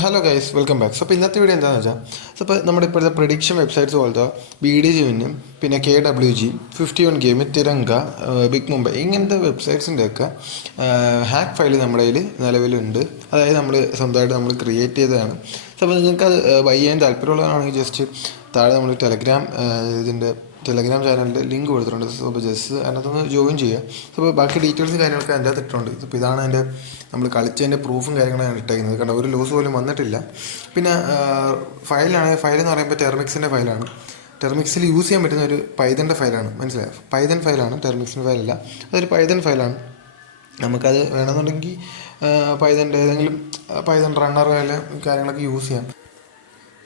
Hello guys, welcome back. അപ്പോൾ ഇന്നത്തെ video എന്താണെന്ന് വെച്ചാൽ, അപ്പോൾ നമ്മുടെ ഇപ്പോഴത്തെ പ്രഡിക്ഷൻ വെബ്സൈറ്റ്സ് പോലത്തെ BDG പിന്നെ KWG 51 game, Tiranga, big Mumbai ഇങ്ങനത്തെ വെബ്സൈറ്റ്സിൻ്റെയൊക്കെ ഹാക്ക് ഫയൽ നമ്മുടെ കയ്യിൽ നിലവിലുണ്ട്. അതായത് നമ്മൾ സ്വന്തമായിട്ട് നമ്മൾ ക്രിയേറ്റ് ചെയ്തതാണ്. അപ്പോൾ നിങ്ങൾക്ക് അത് ബൈ ചെയ്യാൻ താല്പര്യമുള്ളതാണെങ്കിൽ ജസ്റ്റ് താഴെ നമ്മൾ ഇതിൻ്റെ ടെലഗ്രാം ചാനലിൻ്റെ ലിങ്ക് കൊടുത്തിട്ടുണ്ട്. അപ്പോൾ ജസ്റ്റ് അതിനകത്തൊന്ന് ജോയിൻ ചെയ്യുക. അപ്പോൾ ബാക്കി ഡീറ്റെയിൽസും കാര്യങ്ങളൊക്കെ അതിൻ്റെ അകത്ത് ഇട്ടിട്ടുണ്ട്. ഇപ്പോൾ ഇതാണ് അതിൻ്റെ നമ്മൾ കളിച്ചതിൻ്റെ പ്രൂഫും കാര്യങ്ങളാണ് ഇട്ടേക്കുന്നത്. കാരണം ഒരു ലോസ് പോലും വന്നിട്ടില്ല. പിന്നെ ഫയൽ എന്ന് പറയുമ്പോൾ ടെർമിക്സിൻ്റെ ഫയലാണ്. ടെർമിക്സിൽ യൂസ് ചെയ്യാൻ പറ്റുന്ന ഒരു പൈതൻ്റെ ഫയലാണ്. മനസ്സിലായോ? പൈതൻ ഫയലാണ്, ടെർമിക്സിൻ്റെ ഫയലല്ല. അതൊരു പൈതൻ ഫയലാണ്. നമുക്കത് വേണമെന്നുണ്ടെങ്കിൽ പൈതൻ്റെ ഏതെങ്കിലും പൈതൻ റണ്ണർ ഫയൽ കാര്യങ്ങളൊക്കെ യൂസ് ചെയ്യാം.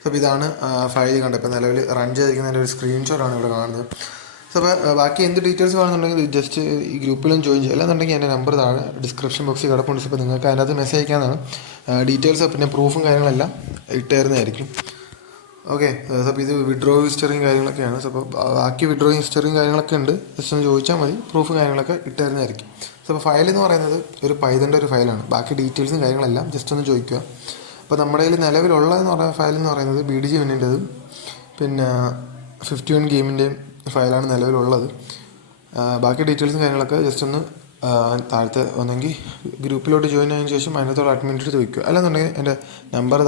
അപ്പോൾ ഇതാണ് ഫയൽ കണ്ടത്. ഇപ്പോൾ നിലവിൽ റൺ ചെയ്തിരിക്കുന്നതിൻ്റെ ഒരു സ്ക്രീൻഷോട്ടാണ് ഇവിടെ കാണുന്നത്. അപ്പോൾ ബാക്കി എന്ത് ഡീറ്റെയിൽസ് വേണമെന്നുണ്ടെങ്കിൽ ജസ്റ്റ് ഈ ഗ്രൂപ്പിലും ജോയിൻ ചെയ്യുക. അല്ലാന്നുണ്ടെങ്കിൽ എൻ്റെ നമ്പർ താഴെ ഡിസ്ക്രിപ്ഷൻ ബോക്സിൽ കിടപ്പുണ്ട്. അപ്പോൾ നിങ്ങൾക്ക് അതിനകത്ത് മെസ്സേജ് അയക്കാവുന്നതാണ്. ഡീറ്റെയിൽസ് പിന്നെ പ്രൂഫും കാര്യങ്ങളെല്ലാം ഇട്ടുതരുന്നതായിരിക്കും. ഓക്കെ. അപ്പോൾ ഇത് വിഡ്രോ ഹിസ്റ്ററിയും കാര്യങ്ങളൊക്കെയാണ്. അപ്പോൾ ബാക്കി വിഡ്രോ ഹിസ്റ്ററിയും കാര്യങ്ങളൊക്കെ ഉണ്ട്. ജസ്റ്റ് ഒന്ന് ചോദിച്ചാൽ മതി. പ്രൂഫും കാര്യങ്ങളൊക്കെ ഇട്ടുതരുന്നതായിരിക്കും. അപ്പോൾ ഫയൽ എന്ന് പറയുന്നത് ഒരു പൈതൻ്റെ ഒരു ഫയലാണ്. ബാക്കി ഡീറ്റെയിൽസും കാര്യങ്ങളെല്ലാം ജസ്റ്റ് ഒന്ന് ചോദിക്കുക. അപ്പോൾ നമ്മുടെ കയ്യിൽ നിലവിലുള്ളതെന്ന് പറയുന്ന ഫയൽ എന്ന് പറയുന്നത് BDG വിന്നിൻ്റെതും പിന്നെ 51 ഗെയിമിൻ്റെയും ഫയലാണ് നിലവിലുള്ളത്. ബാക്കി ഡീറ്റെയിൽസും കാര്യങ്ങളൊക്കെ ജസ്റ്റ് ഒന്ന് താഴത്തെ ഒന്നെങ്കിൽ ഗ്രൂപ്പിലോട്ട് ജോയിൻ ആയതിനു ശേഷം അതിനകത്തുള്ള അഡ്മിനിട്ട് ചോദിക്കുക. അല്ലാന്നുണ്ടെങ്കിൽ എൻ്റെ നമ്പർ